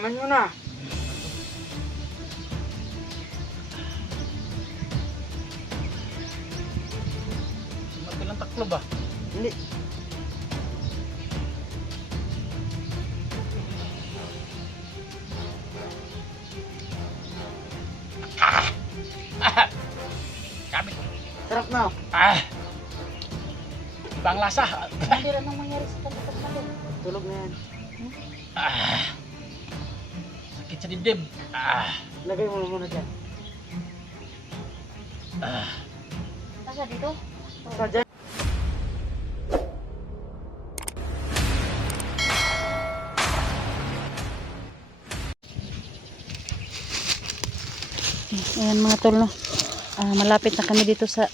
Naman mo na. Ilang taklo ba? Hindi. Kabit. Sarap na. Ibang lasa. Hindi rin ang mangyari sa tempat natin. Tulog na yan. Sakit sa dibdib. Lagay mo muna dyan. Nasa dito? Basta dyan. Ayan mga tol, no? Malapit na kami dito sa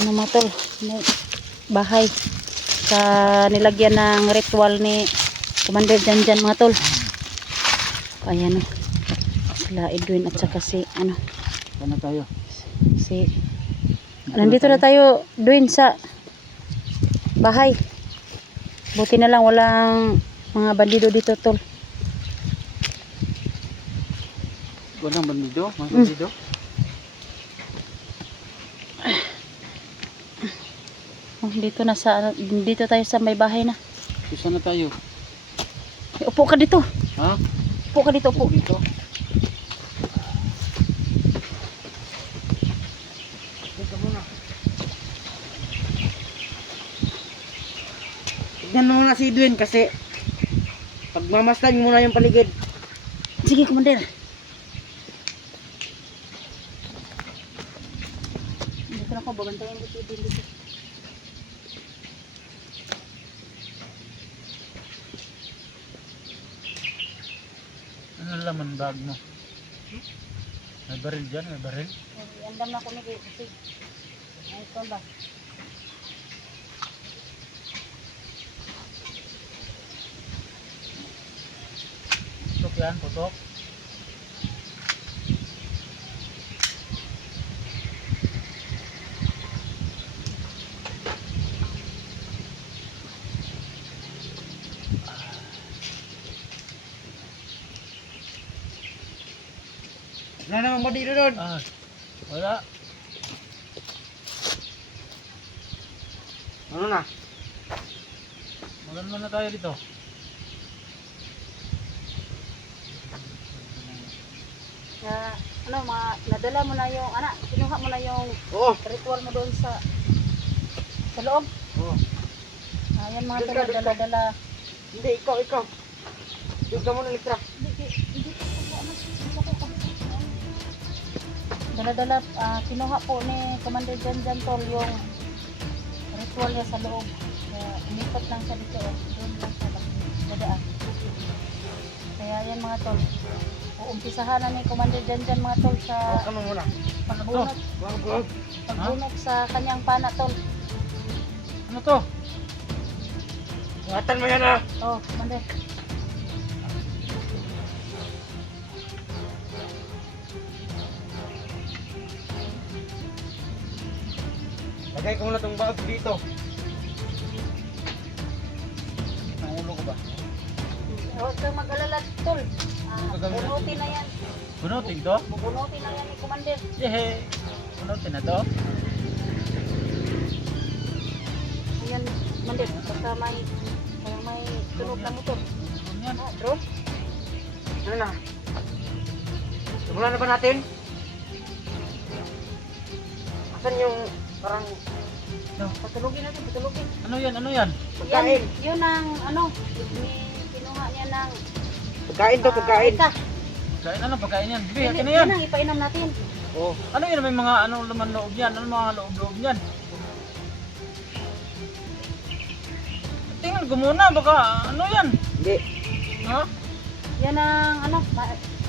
ano mga tol, may bahay sa nilagyan ng ritual ni Commander Janjan mga tol. Ayan, no? Sila Edwin at saka si ano, Sana tayo. si nandito na tayo Edwin sa bahay. Buti na lang walang mga bandido dito tol. Walang bandido? Mga bandido? Oh, dito tayo sa may bahay na. Sana tayo. Upo ka dito. Ha? Upo ka dito, upo. Dito? Dito muna. Tignan mo muna si Edwin kasi pagmamasdan mo muna yung paligid. Sige, Commander. Dito na ako, babantayan ko si Edwin dito. Ano laman bag mo? May baril dyan, may baril. Andam na ako na kasi. Ay, ito ba? Putok yan, putok. Wala namang bandido doon. Wala. Ano na? Maganda na tayo dito. Nadala mo na yung, kinuha mo na yung Oo. ritual mo doon sa loob. Oo. Ayan mga Doon tol, ka, doon ka. dala-dala. Hindi, ikaw. Doon ka muna, Elektra. Dala-dala, kinuha po ni Commander Janjan tol yung ritual niya sa loob. Kaya umikot lang siya dito, doon lang siya dadaan. Kaya yan mga tol, uumpisahan na ni Commander Janjan mga tol sa Huwag ka mo muna. pagbunot, Huwag. pagbunot sa kanyang pana tol. Ano to? Ingatan mo yan, ha. Oh, Commander. Lagay ko muna itong bag dito. Ang ulo ko ba? Huwag kang mag-alala tol. Bunutin na yan. Bunutin to? Bunutin na yan ni Commander. Yehe! Bunutin na to? Ayan, Commander. Basta may tunog na motor. Yan. Drone? Ano na? Simulan na ba natin? Asan yung parang Patulogin natin, patulogin. Ano yan? Ano yan? pagkain? Yun ang kinuha niya ng Pagkain to, pagkain. Ika. Kain ano? Pagkain yan. Bibi, akin na Yun yan. ang ipainom natin. Oo. Ano yan? May mga ano laman loob yan? Ano mga loob-loob yan? Tingnan ko muna. Baka ano yan? Hindi. Ha? Yan ang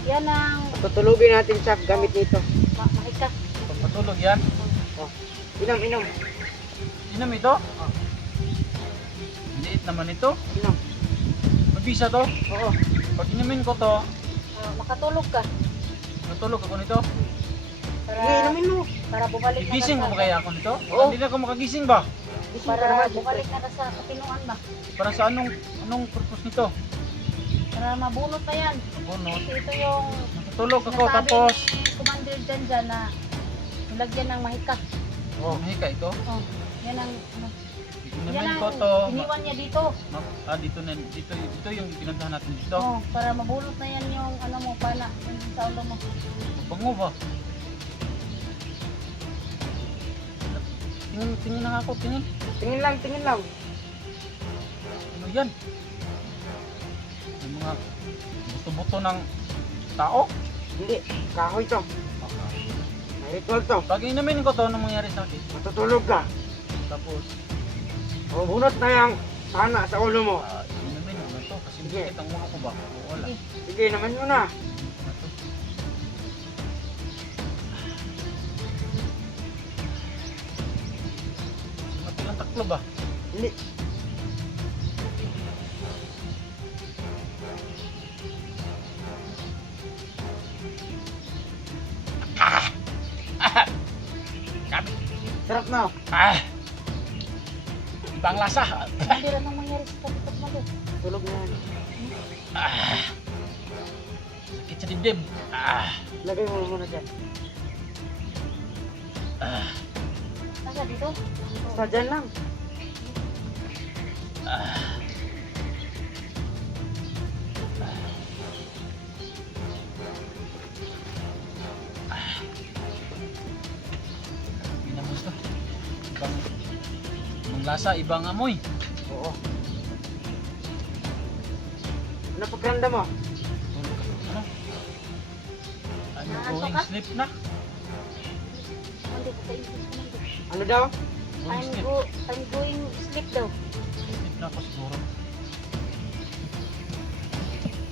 yan ang Tutulugin natin siya gamit nito. maika. Pagpatulog yan? Oh. Inom. Inom ito? Liit naman ito. Inom. Mabisa to. Oo. Pag inumin ko to, Makatulog ka natulog ako nito. Sige, para inumin mo. para bumalik na Gising ka ko ba kaya ako nito? Oo. Hindi na ako makagising ba? Gising ka para naman. bumalik na ka sa katinuan ba. Para sa anong purpose nito? Para Para mabunot na yan. Bunot. Kasi ito yung Natutulog ako sinasabi tapos. ni Commander Janjan na nilagyan ng mahika. Oh, mahika ito. Oh, yan ang ano. Yan Inamin ang ko to. iniwan niya dito. Dito na dito yung pinuntahan natin dito. Oh, para mabunot na yan yung ano mo, pana yung sa ulo mo. Bango ba? Tingin na nga ako, tingin. Tingin lang, tingin lang. Ano yan? Yung mga buto-buto ng tao? Hindi, kahoy to. May ritual to. Pag inamin ko to, anong mangyari sa akin? Matutulog ka. Tapos, Mabunot na yung pana sa ulo mo. inamin mo na to kasi Sige. bakit ang ulo ko ba? Wala. Sige. Sige, naman mo na. Matilang taklo ba? Hindi. Sarap na. Ah! Ibang lasa. Commander, anong mangyari sa kapitag mo doon? Tulog na yan. Ah! Sakit sa dibdib. Ah! Lagay mo muna dyan. Ah! Nasa dito? Basta dyan lang. Ah! Ibang to. Ibang lasa, ibang amoy. Oo. Ano pagkanda mo? Tulog ka. Ano? I'm Naantok going ka? sleep na. Commander, patayin ko, Commander. Ano daw? Going sleep. I'm going sleep daw. Sleep na ako siguro.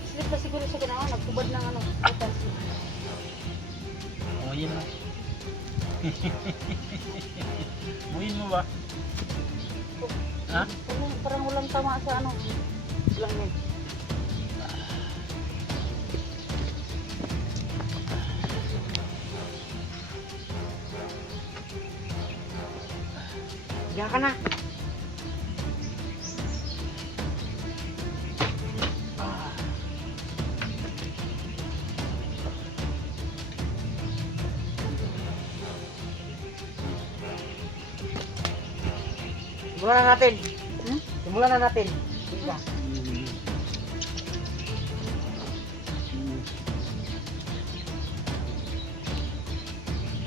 Sleep na siguro siya ginawa. Nagtubad ng ano. Butas. Oh, yun na. Muhin mo ba? Ha? Parang walang tama sa ano. Lang yun. Higa ka na. Simulan na natin. Hmm? Simulan na natin. Higa.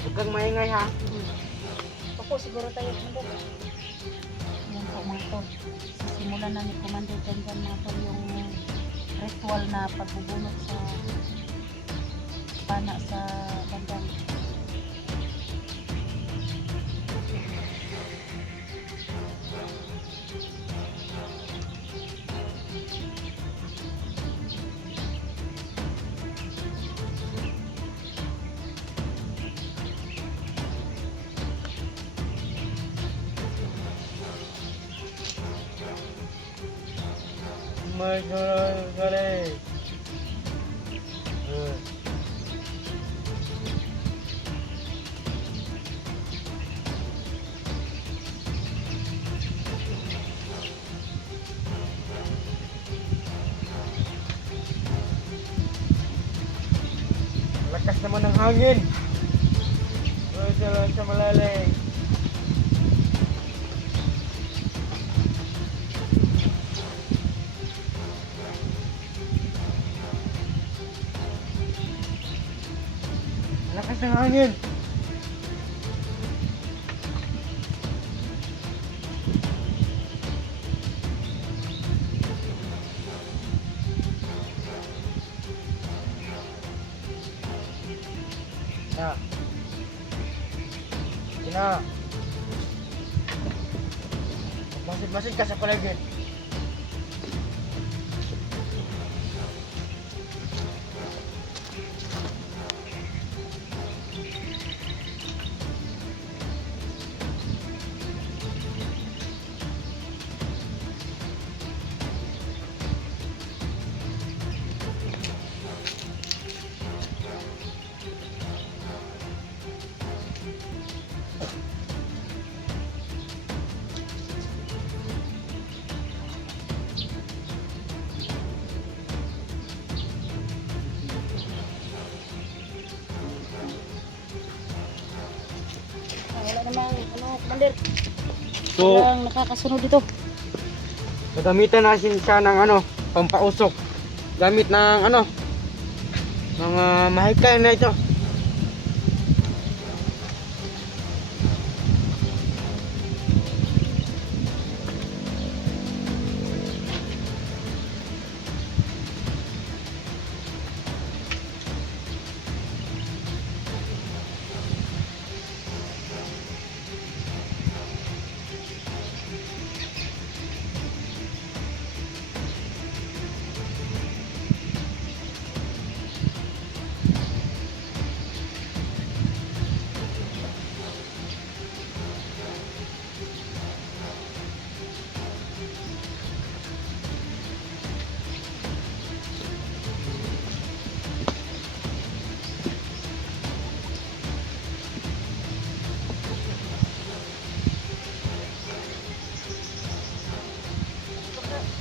Huwag kang maingay ha. Opo, siguro tayo, Commander. Yan po mga tol. Sisimulan na ni Commander Janjan mga tol yung ritual na pagbubunot sa pana sa bandang. Magulay. Lakas naman ng hangin. Diyan sa malalim. Lakas ng hangin. Na. Sina. Masid-masid ka sa paligid. namang ano, Commander. So, Walang nakakasunod dito. gagamitan natin siya ng ano, pampausok. Gamit ng ano, mga mahikay na ito.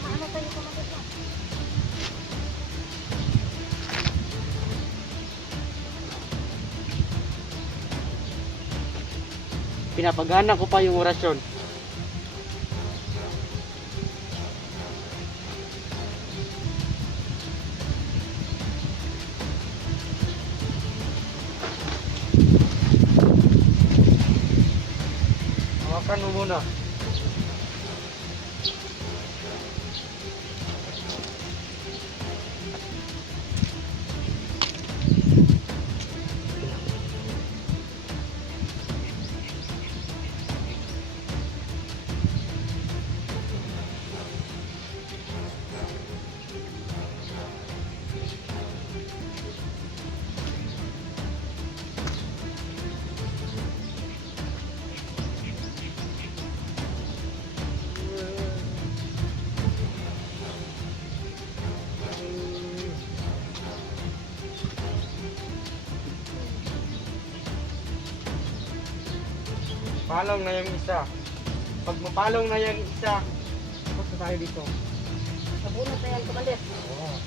Maano tayo, Commander na? Pinapagana ko pa yung orasyon. Hawakan mo muna. Palong na yung isa. Pag mapalong na yung isa, tapos na tayo dito. Nabunot na yan, Commander. Oo.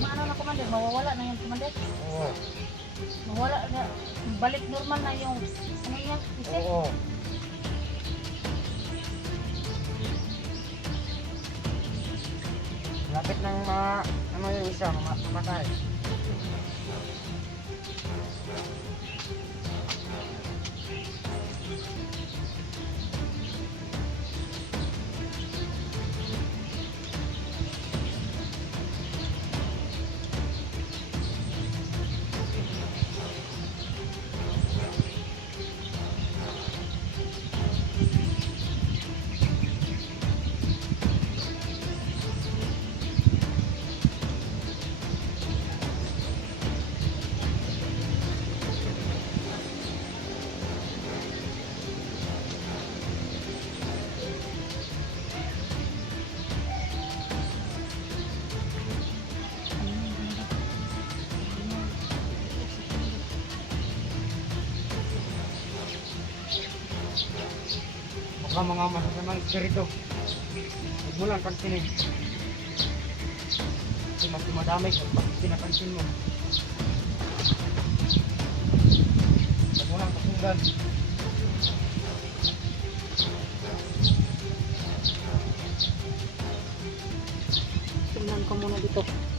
Maano na, Commander, mawawala na yung Commander. Oo. Mawala na, balik normal na yung ano niya, isip. Oo. Lapit ng ano yung isa, mamatay. Baka mga masasamang espiritu. Huwag mo lang pansinin. Kasi mas dumadami kapag pinapansin mo. Huwag mo lang pasundan. Tingnan ko muna dito.